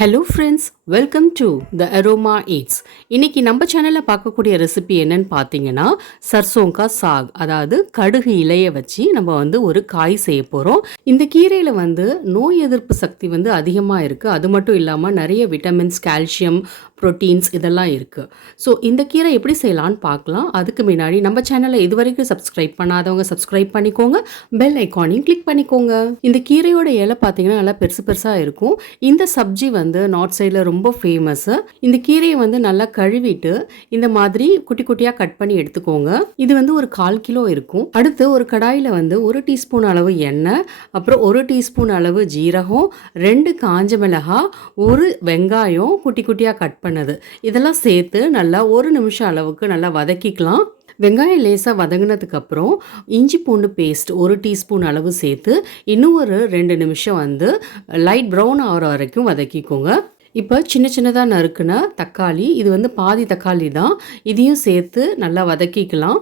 Hello friends, welcome to the aroma eats. இன்னைக்கு நம்ம சேனலில் பார்க்கக்கூடிய ரெசிபி என்னன்னு பார்த்தீங்கன்னா சர்சோங்கா சாக், அதாவது கடுகு இலையை வச்சு நம்ம ஒரு காய் செய்ய போகிறோம். இந்த கீரையில் நோய் எதிர்ப்பு சக்தி அதிகமாக இருக்குது. அது மட்டும் இல்லாமல் நிறைய விட்டமின்ஸ், கால்சியம், ப்ரோட்டீன்ஸ் இதெல்லாம் இருக்குது. ஸோ இந்த கீரை எப்படி செய்யலான்னு பார்க்கலாம். அதுக்கு முன்னாடி நம்ம சேனலை இது வரைக்கும் சப்ஸ்கிரைப் பண்ணாதவங்க சப்ஸ்கிரைப் பண்ணிக்கோங்க, பெல் ஐக்கானையும் கிளிக் பண்ணிக்கோங்க. இந்த கீரையோட இலை பார்த்தீங்கன்னா நல்லா பெருசு பெருசாக இருக்கும். இந்த சப்ஜி நார்த் சைடில் ரொம்ப ஃபேமஸ். இந்த கீரையை நல்லா கழுவிட்டு இந்த மாதிரி குட்டி குட்டியாக கட் பண்ணி எடுத்துக்கோங்க. இது ஒரு 1/4 கிலோ இருக்கும். அடுத்து ஒரு கடாயில் 1 டீஸ்பூன் அளவு எண்ணெய், அப்புறம் 1 டீஸ்பூன் அளவு ஜீரகம், 2 காஞ்ச மிளகாய், 1 வெங்காயம் குட்டி குட்டியாக கட் பண்ணது, இதெல்லாம் சேர்த்து நல்லா 1 நிமிஷம் அளவுக்கு நல்லா வதக்கிக்கலாம். வெங்காயம் லேசாக வதங்கினதுக்கு அப்புறம் இஞ்சி பூண்டு பேஸ்ட் 1 டீஸ்பூன் அளவு சேர்த்து இன்னும் ஒரு 2 நிமிஷம் லைட் ப்ரௌன் ஆகிற வரைக்கும் வதக்கிக்கோங்க. இப்போ சின்ன சின்னதாக நறுக்குன தக்காளி, இது பாதி தக்காளி தான், இதையும் சேர்த்து நல்லா வதக்கிக்கலாம்.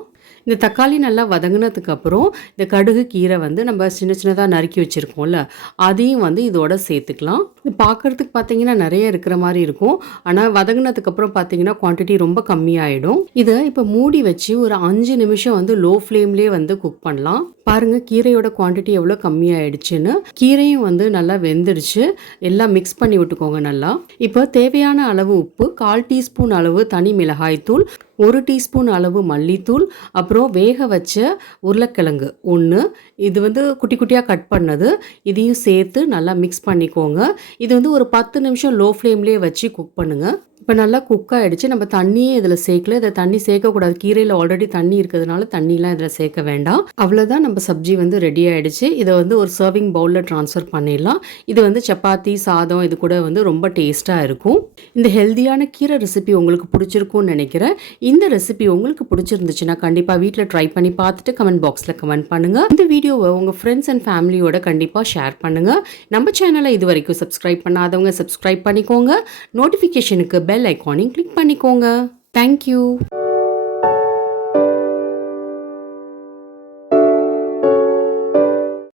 இந்த தக்காளி நல்லா வதங்கினதுக்கு அப்புறம் இந்த கடுகு கீரை நம்ம சின்ன சின்னதாக நறுக்கி வச்சுருக்கோம்ல, அதையும் இதோட சேர்த்துக்கலாம். இது பார்க்குறதுக்கு பார்த்தீங்கன்னா நிறைய இருக்கிற மாதிரி இருக்கும், ஆனால் வதங்கினதுக்கப்புறம் பார்த்தீங்கன்னா குவான்டிட்டி ரொம்ப கம்மியாயிடும். இதை இப்போ மூடி வச்சு ஒரு 5 நிமிஷம் லோ ஃப்ளேம்லேயே குக் பண்ணலாம். பாருங்கள், கீரையோட குவான்டிட்டி எவ்வளோ கம்மியாயிடுச்சுன்னு. கீரையும் நல்லா வெந்துடுச்சு. எல்லாம் மிக்ஸ் பண்ணி விட்டுக்கோங்க நல்லா. இப்போ தேவையான அளவு உப்பு, 1/4 டீஸ்பூன் அளவு தனி மிளகாய் தூள், 1 டீஸ்பூன் அளவு மல்லித்தூள், அப்புறம் வேக வச்ச உருளைக்கிழங்கு 1, இது குட்டி குட்டியாக கட் பண்ணது, இதையும் சேர்த்து நல்லா மிக்ஸ் பண்ணிக்கோங்க. இது ஒரு 10 நிமிஷம் லோ ஃப்ளேம்லேயே வச்சு குக் பண்ணுங்கள். இப்போ நல்லா குக் ஆகிடுச்சு. நம்ம தண்ணியே இதில் சேர்க்கல. இதை தண்ணி சேர்க்கக்கூடாது, கீரையில் ஆல்ரெடி தண்ணி இருக்கிறதுனால தண்ணிலாம் இதில் சேர்க்க வேண்டாம். அவ்வளோதான், நம்ம சப்ஜி ரெடி ஆகிடுச்சு. இதை ஒரு சர்விங் பவுலில் ட்ரான்ஸ்ஃபர் பண்ணிடலாம். இது சப்பாத்தி, சாதம் இது கூட ரொம்ப டேஸ்ட்டாக இருக்கும். இந்த ஹெல்த்தியான கீரை ரெசிபி உங்களுக்கு பிடிச்சிருக்கும்னு நினைக்கிறேன். இந்த ரெசிபி உங்களுக்கு பிடிச்சிருந்துச்சுன்னா கண்டிப்பாக வீட்டில் ட்ரை பண்ணி பார்த்துட்டு கமெண்ட் பாக்ஸில் கமெண்ட் பண்ணுங்கள். இந்த வீடியோவை உங்கள் ஃப்ரெண்ட்ஸ் அண்ட் ஃபேமிலியோட கண்டிப்பாக ஷேர் பண்ணுங்கள். நம்ம சேனலை இது வரைக்கும் சப்ஸ்கிரைப் பண்ணாதவங்க சப்ஸ்கிரைப் பண்ணிக்கோங்க. நோட்டிஃபிகேஷனுக்கு பெல் ஐக்கானையும் கிளிக் பண்ணிக்கோங்க. தேங்க்யூ.